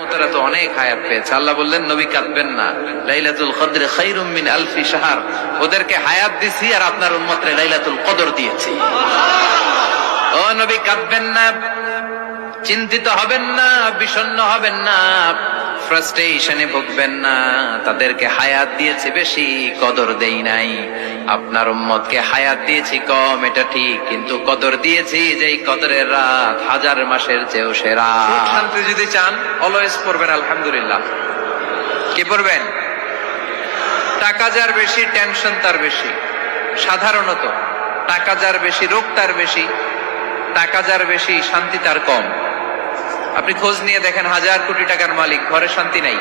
তারা তো অনেক হায়াত পেয়েছে। আল্লাহ বললেন নবী কাঁদবেন না, লাইলাতুল কদর খায়রুম মিন আলফি শাহর। ওদেরকে হায়াত দিছি আর আপনার উম্মতরে লাইলাতুল কদর দিয়েছি। ও নবী কাঁদবেন না, চিন্তিত হবেন না, বিষণ্ণ হবেন না, ফ্রাস্ট্রেশনে ভুগবেন না। তাদেরকে হায়াত দিয়েছি বেশি, কদর দেই নাই। আপনার উম্মতকে হায়াত দিয়েছি কম, এটা ঠিক, কিন্তু কদর দিয়েছি যেই কদরের রাত 1000 মাসের চেয়েও সেরা। শান্তি যদি চান অলওয়েজ পড়বেন আলহামদুলিল্লাহ। কি পড়বেন? টাকা যার বেশি টেনশন তার বেশি। সাধারণত টাকা যার বেশি রোগ তার বেশি, টাকা যার বেশি শান্তি তার কম। আপনি খোঁজ নিয়ে দেখেন 1000 কোটি টাকার মালিক, ঘরে শান্তি নাই,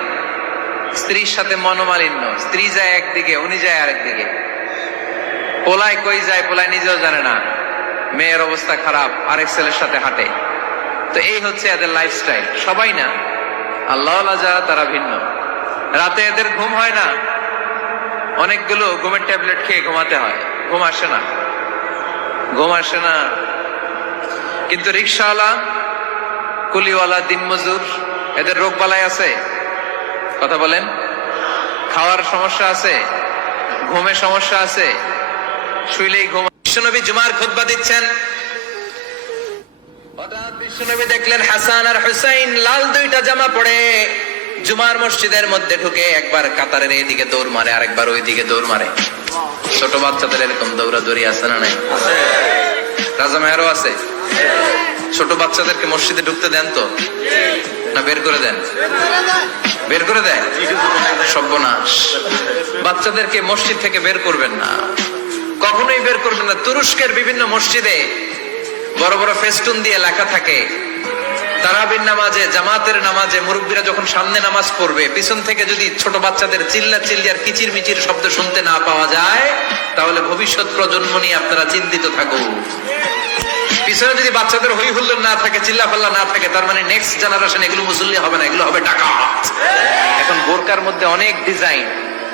স্ত্রীর সাথে মনোমালিন্য, স্ত্রী যায় একদিকে উনি যায় আরেকদিকে, পোলায় কই যায় পোলায় নিজেও জানে না, মেয়ের অবস্থা খারাপ, আরেক ছেলের সাথে হাঁটে। তো এই হচ্ছে এদের লাইফস্টাইল। সবাই না, আল্লাহ যারা তারা ভিন্ন। রাতে এদের ঘুম হয় না, অনেকগুলো ঘুমের ট্যাবলেট খেয়ে ঘুমাতে হয়, ঘুম আসে না, ঘুম আসে না। কিন্তু রিক্সাওয়ালা, কুলিওয়ালা, দিনমজুর, এদের রোগ বালাই আছে? কথা বলেন। খাওয়ার সমস্যা আছে, ঘুমের সমস্যা আছে, শুইলেই ঘুম। বিশ্বনবী জুমার খুতবা দিচ্ছেন, হঠাৎ বিশ্বনবী দেখলেন হাসান আর হুসাইন লাল দুইটা জামা পরে জুমার মসজিদের মধ্যে ঢুকে একবার কাতারের এইদিকে দৌড় মারে, আরেকবার ওইদিকে দৌড় মারে। ছোট বাচ্চাদের এরকম দৌড়াদৌড়ি আছে না নাই? রাজা মেয়ারও আছে। ছোট বাচ্চাদেরকে মসজিদে ঢুকতে দেন তো না বের করে দেন? বের করে দেন। সর্বনাশ, বাচ্চাদেরকে মসজিদ থেকে বের করবেন না, কখনোই বের করবেন না। তুরস্কের বিভিন্ন মসজিদে বড় বড় ফেস্টুন দিয়ে লেখা থাকে, তারাবির নামাজে, জামাতের নামাজে মুরব্বীরা যখন সামনে নামাজ পড়বে, পিছন থেকে যদি ছোট বাচ্চাদের চিল্লা চিল্লি আর কিচির মিচির শব্দ শুনতে না পাওয়া যায়, তাহলে ভবিষ্যৎ প্রজন্ম নিয়ে আপনারা চিন্তিত থাকুন। পিছনে যদি বাচ্চাদের হই হুল্লোড় না থাকে, চিল্লা ফাল্লা না থাকে, তার মানে নেক্সট জেনারেশন এগুলো মুসল্লি হবে না, এগুলো হবে ডাকাত। এখন বোরকার মধ্যে অনেক ডিজাইন,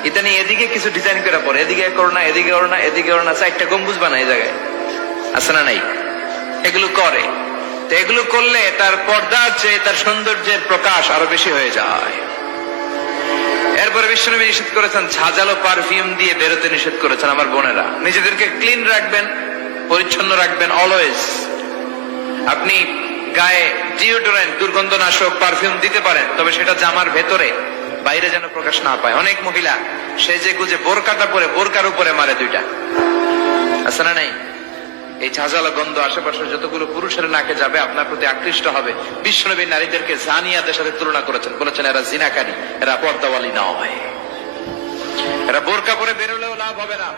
ইতানি এদিকে কিছু ডিজাইন করে পড়ে, এদিকে করো না, এদিকে করো না, এদিকে করো না, 4টা গম্বুজ বানায় এই জায়গায়, আছে না নাই? এগুলো করে, তো এগুলো করলে তার পর্দার চেয়ে তার সৌন্দর্যের প্রকাশ আরো বেশি হয়ে যায়। এরপরে বিশ্বনবী নিষেধ করেছেন ঝাঁঝালো পারফিউম দিয়ে বেরোতে নিষেধ করেছেন। আমার বোনেরা, নিজেদেরকে ক্লিন রাখবেন, পরিচ্ছন্ন রাখবেন অলওয়েজ। আপনি গায়ে ডিওডোরেন্ট, দুর্গন্ধনাশক পারফিউম দিতে পারেন, তবে সেটা জামার ভেতরে, বাইরে যেন প্রকাশ না পায়। অনেক মহিলা সেজে গুজে বোরকাটা পরে বোরকার উপরে মারে 2টা, আছে না নাই? এই ঝাঁঝালো গন্ধ আশেপাশে যতগুলো পুরুষের নাকে যাবে আপনার প্রতি আকৃষ্ট হবে। বিশ্বনবী নারীদেরকে জানিয়াদের সাথে তুলনা করেছেন, বলেছেন এরা জিনাকারী, এরা পর্দাওয়ালী নয়, এরা বোরকা পরে বেরোলেও লাভ হবে না।